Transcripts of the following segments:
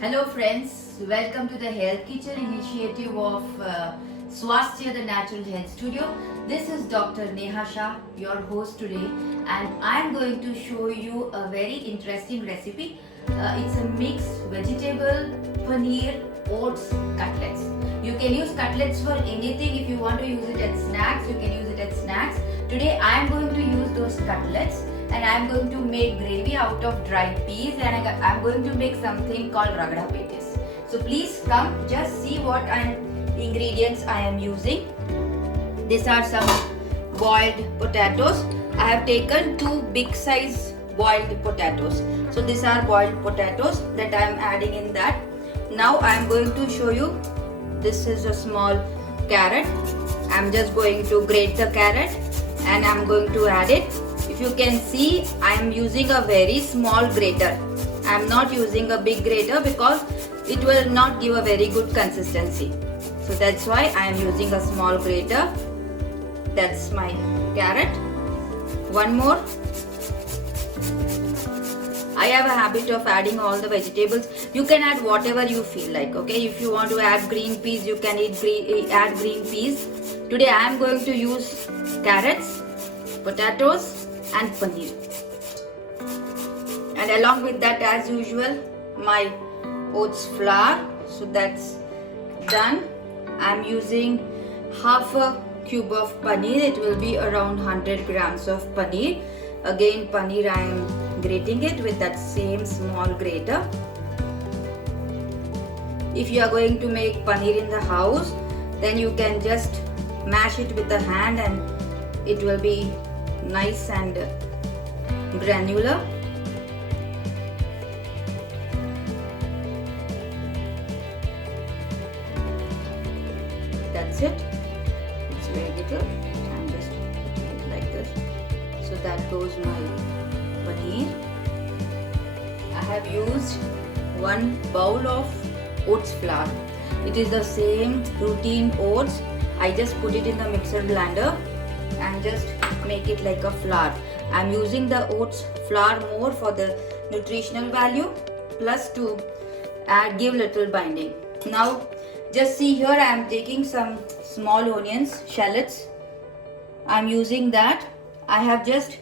Hello friends, welcome to the Health Kitchen initiative of Swasthya the Natural Health Studio. This is Dr. Neha Shah, your host today, and I'm going to show you a very interesting recipe. It's a mixed vegetable, paneer, oats, cutlets. You can use cutlets for anything. If you want to use it as snacks, you can use it as snacks. Today I'm going to use those cutlets and I'm going to make gravy out of dried peas and I'm going to make something called ragda petis. So please come, just see what ingredients I am using. These are some boiled potatoes. I have taken 2 big size boiled potatoes. So these are boiled potatoes that I am adding in that. Now I am going to show you, this is a small carrot. I am just going to grate the carrot and I am going to add it. If you can see, I am using a very small grater. I am not using a big grater because it will not give a very good consistency. So that's why I am using a small grater. That's my carrot. One more. I have a habit of adding all the vegetables. You can add whatever you feel like. Okay, if you want to add green peas, you can add green peas. Today I am going to use carrots, potatoes and paneer, and along with that, as usual, my oats flour. So that's done. I'm using half a cube of paneer. It will be around 100 grams of paneer. Again, paneer I am grating it with that same small grater. If you are going to make paneer in the house, then you can just mash it with the hand and it will be nice and granular. That's it. It's very little. I'm just putting it like this. So that goes my paneer. I have used 1 bowl of oats flour. It is the same routine oats. I just put it in the mixer blender and just make it like a flour. I'm using the oats flour more for the nutritional value plus to give little binding. Now just see here, I am taking some small onions, shallots. I'm using that. I have just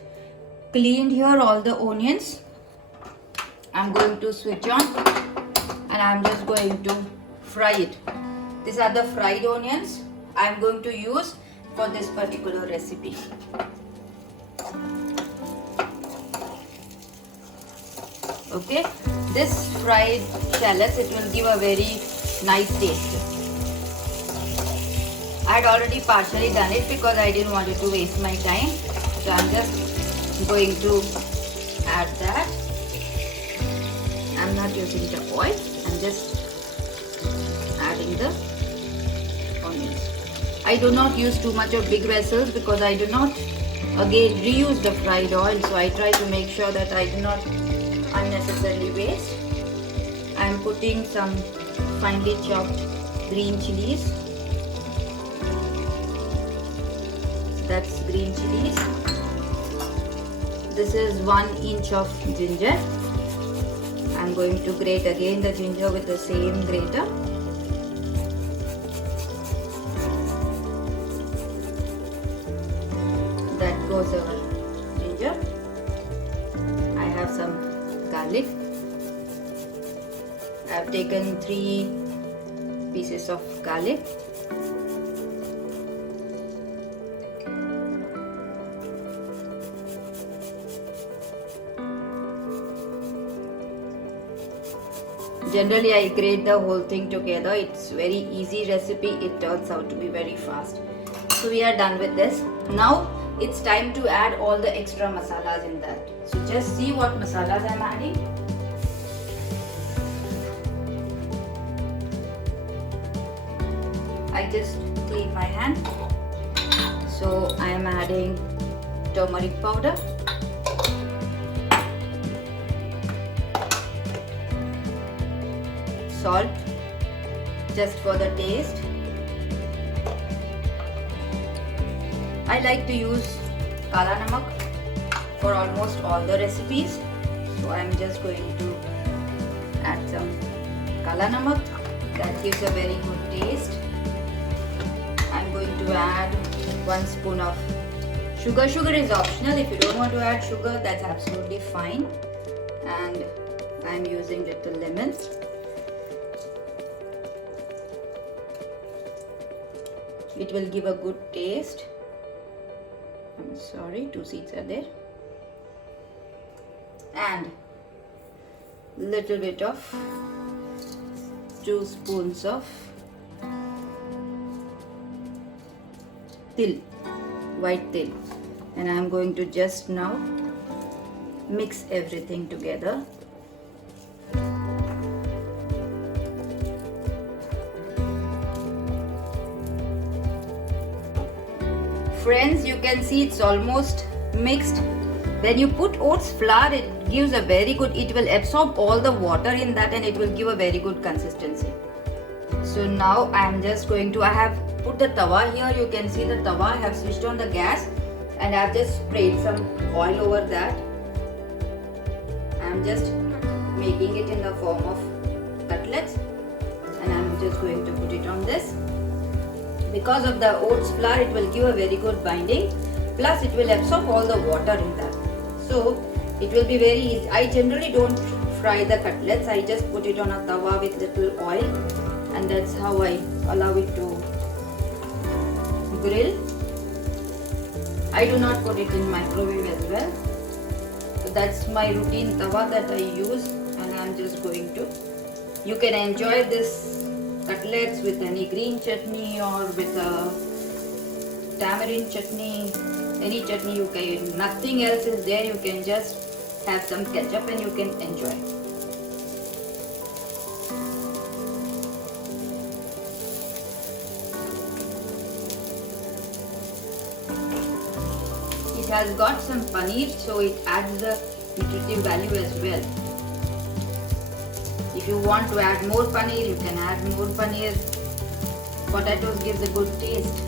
cleaned here all the onions. I'm going to switch on and I'm just going to fry it. These are the fried onions I'm going to use for this particular recipe. Okay, this fried shallots, it will give a very nice taste. I had already partially done it because I didn't want it to waste my time. So I'm just going to add that. I'm not using the oil, I'm just adding the onions. I do not use too much of big vessels because I do not again reuse the fried oil, so I try to make sure that I do not unnecessarily waste. I am putting some finely chopped green chilies. That's green chilies. This is 1 inch of ginger. I'm going to grate again the ginger with the same grater. That goes our ginger. I have some garlic. I have taken 3 pieces of garlic. Generally, I grate the whole thing together. It's very easy recipe. It turns out to be very fast. So we are done with this. Now it's time to add all the extra masalas in that. So just see what masalas I'm adding. I just clean my hand. So I am adding turmeric powder, salt just for the taste. I like to use kala namak for almost all the recipes. So I am just going to add some kala namak, that gives a very good taste. I'm going to add 1 spoon of sugar. Sugar is optional. If you don't want to add sugar, that's absolutely fine. And I'm using little lemon. It will give a good taste. I'm sorry, 2 seeds are there. And little bit of 2 spoons of til, white til, and I am going to just now mix everything together. Friends, you can see it's almost mixed. When you put oats flour, it gives a very good, it will absorb all the water in that and it will give a very good consistency. So now I am just going to, I have put the tawa here. You can see the tawa. I have switched on the gas and I have just sprayed some oil over that. I am just making it in the form of cutlets and I am just going to put it on this. Because of the oats flour, it will give a very good binding, plus it will absorb all the water in that. So it will be very easy. I generally don't fry the cutlets. I just put it on a tawa with little oil and that's how I allow it to grill. I do not put it in microwave as well. So that's my routine tawa that I use and I am just going to. You can enjoy this cutlets with any green chutney or with a tamarind chutney, any chutney you can, nothing else is there, you can just have some ketchup and you can enjoy. It has got some paneer, so it adds the nutritive value as well. If you want to add more paneer, you can add more paneer. Potatoes gives a good taste.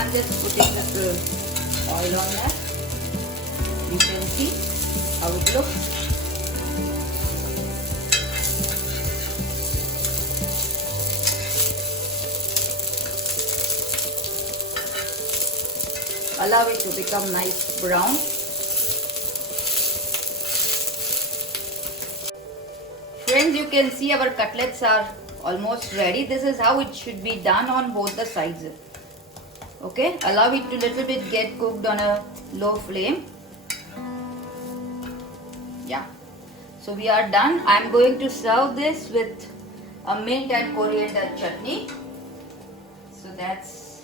I'm just putting the oil on that. You can see how it looks. Allow it to become nice brown. Friends, you can see our cutlets are almost ready. This is how it should be done on both the sides. Okay, allow it to little bit get cooked on a low flame. Yeah, so we are done. I am going to serve this with a mint and coriander chutney. So that's,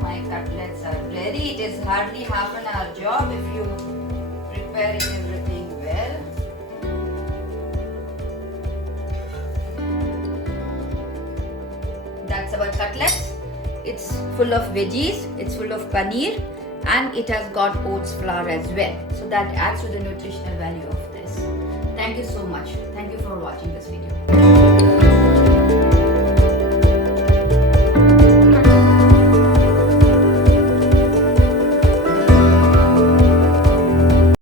my cutlets are ready. It is hardly half an hour job if you prepare it everything well. That's our cutlets. It's full of veggies, it's full of paneer, and it has got oats flour as well. So that adds to the nutritional value of this. Thank you so much. Thank you for watching this video.